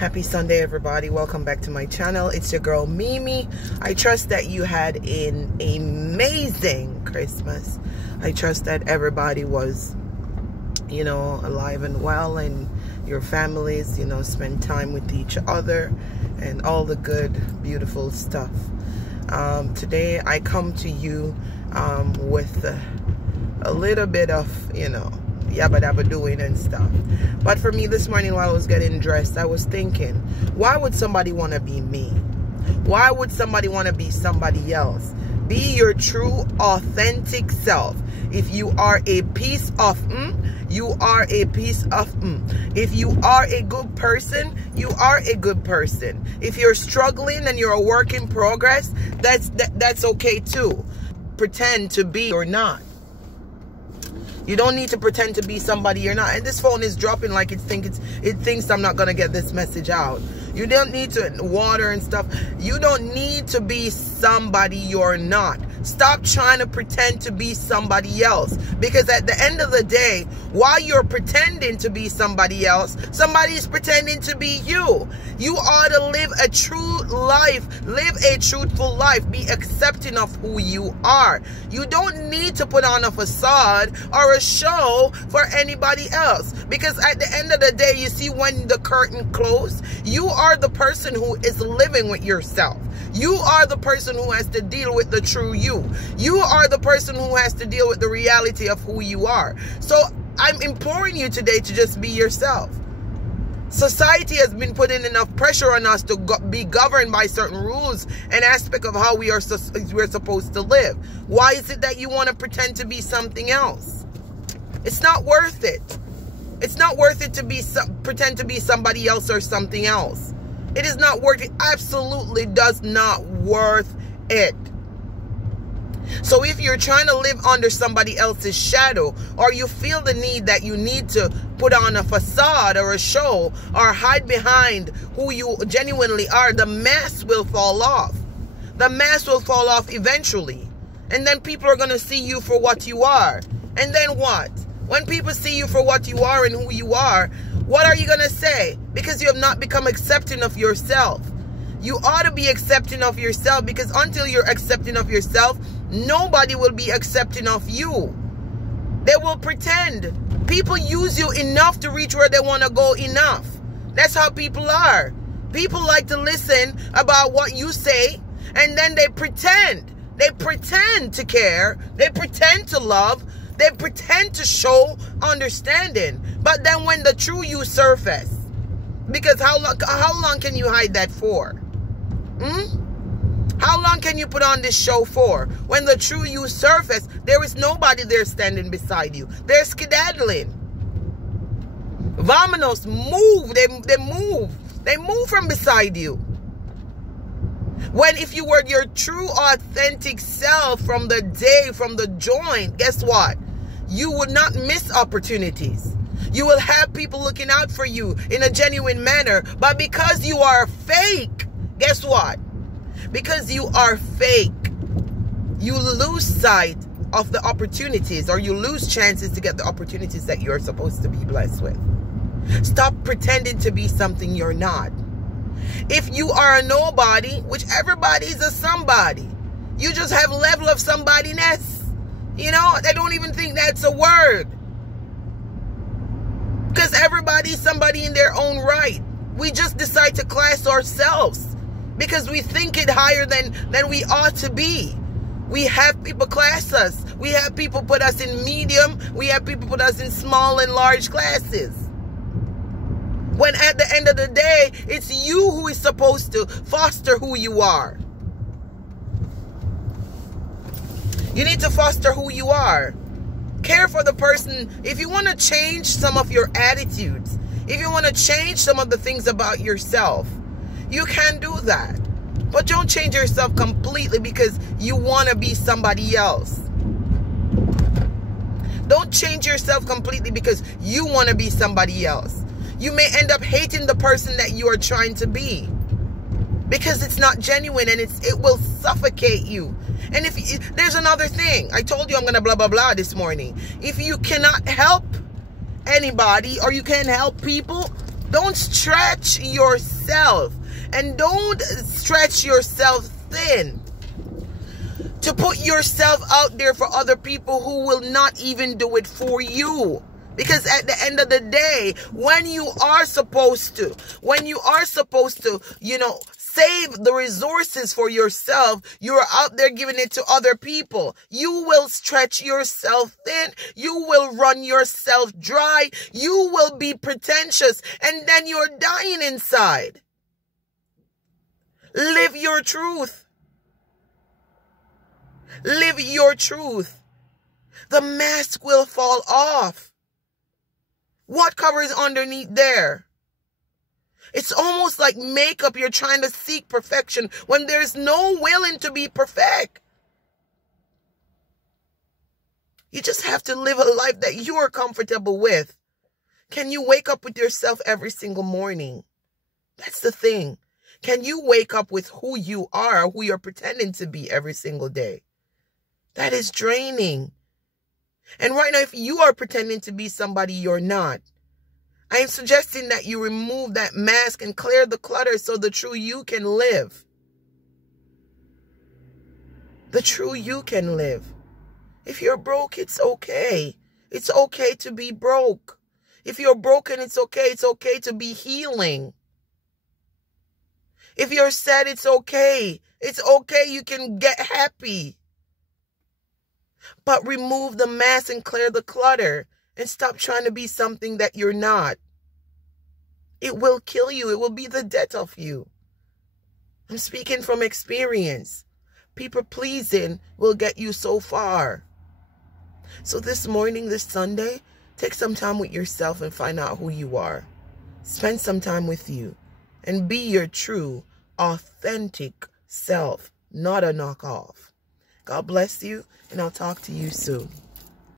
Happy Sunday, everybody. Welcome back to my channel. It's your girl Mimi. I trust that you had an amazing Christmas. I trust that everybody was, alive and well, and your families, spend time with each other and all the good, beautiful stuff. Today I come to you with a little bit of, yabba dabba doing and stuff. But for me this morning while I was getting dressed, I was thinking, why would somebody want to be me? Why would somebody want to be somebody else? Be your true, authentic self. If you are a piece of you are a piece of If you are a good person, you are a good person. If you're struggling and you're a work in progress, that's okay too. Pretend to be or not. You don't need to pretend to be somebody you're not. And this phone is dropping like it thinks I'm not going to get this message out. You don't need to water and stuff. You don't need to be somebody you're not. Stop trying to pretend to be somebody else. Because at the end of the day, while you're pretending to be somebody else, somebody's pretending to be you. You ought to live a true life. Live a truthful life. Be accepting of who you are. You don't need to put on a facade or a show for anybody else. Because at the end of the day, you see, when the curtain closed, you are the person who is living with yourself. You are the person who has to deal with the true you. You are the person who has to deal with the reality of who you are. So I'm imploring you today to just be yourself. Society has been putting enough pressure on us to be governed by certain rules and aspect of how we're supposed to live. Why is it that you want to pretend to be something else? It's not worth it. It's not worth it to pretend to be somebody else or something else. It is not worth it. Absolutely does not worth it. So if you're trying to live under somebody else's shadow, or you feel the need that you need to put on a facade or a show or hide behind who you genuinely are, the mask will fall off. The mask will fall off eventually. And then people are going to see you for what you are. And then what? When people see you for what you are and who you are, what are you going to say? Because you have not become accepting of yourself. You ought to be accepting of yourself, because until you're accepting of yourself, nobody will be accepting of you. They will pretend. People use you enough to reach where they want to go enough. That's how people are. People like to listen about what you say, and then they pretend. They pretend to care. They pretend to love. They pretend to show understanding. But then when the true you surface, because how long can you hide that for? How long can you put on this show for? When the true you surface, there is nobody there standing beside you. They're skedaddling. Vamonos, move. They move. They move from beside you. When if you were your true authentic self from the day, from the joint, guess what? You would not miss opportunities. You will have people looking out for you in a genuine manner. But because you are fake, guess what? Because you are fake, you lose sight of the opportunities, or you lose chances to get the opportunities that you're supposed to be blessed with. Stop pretending to be something you're not. If you are a nobody, which everybody's a somebody, you just have level of somebody-ness. They don't even think that's a word. Because everybody's somebody in their own right. We just decide to class ourselves because we think it higher than we ought to be. We have people class us. We have people put us in medium. We have people put us in small and large classes. When at the end of the day, it's you who is supposed to foster who you are. You need to foster who you are. Care for the person. If you want to change some of your attitudes, if you want to change some of the things about yourself, you can do that. But don't change yourself completely because you want to be somebody else. Don't change yourself completely because you want to be somebody else. You may end up hating the person that you are trying to be, because it's not genuine, and it will suffocate you. And there's another thing. I told you I'm going to blah, blah, blah this morning. If you cannot help anybody, or you can't help people, Don't stretch yourself. And don't stretch yourself thin to put yourself out there for other people who will not even do it for you. Because at the end of the day, when you are supposed to, save the resources for yourself, you're out there giving it to other people. You will stretch yourself thin. You will run yourself dry. You will be pretentious. And then you're dying inside. Live your truth. Live your truth. The mask will fall off. What covers underneath there? It's almost like makeup. You're trying to seek perfection when there's no willing to be perfect. You just have to live a life that you are comfortable with. Can you wake up with yourself every single morning? That's the thing. Can you wake up with who you are, who you're pretending to be every single day? That is draining. And right now, if you are pretending to be somebody you're not, I am suggesting that you remove that mask and clear the clutter so the true you can live. The true you can live. If you're broke, it's okay. It's okay to be broke. If you're broken, it's okay. It's okay to be healing. If you're sad, it's okay. It's okay. You can get happy. But remove the mask and clear the clutter. And stop trying to be something that you're not. It will kill you. It will be the death of you. I'm speaking from experience. People pleasing will get you so far. So this morning, this Sunday, take some time with yourself and find out who you are. Spend some time with you. And be your true, authentic self, not a knockoff. God bless you, and I'll talk to you soon.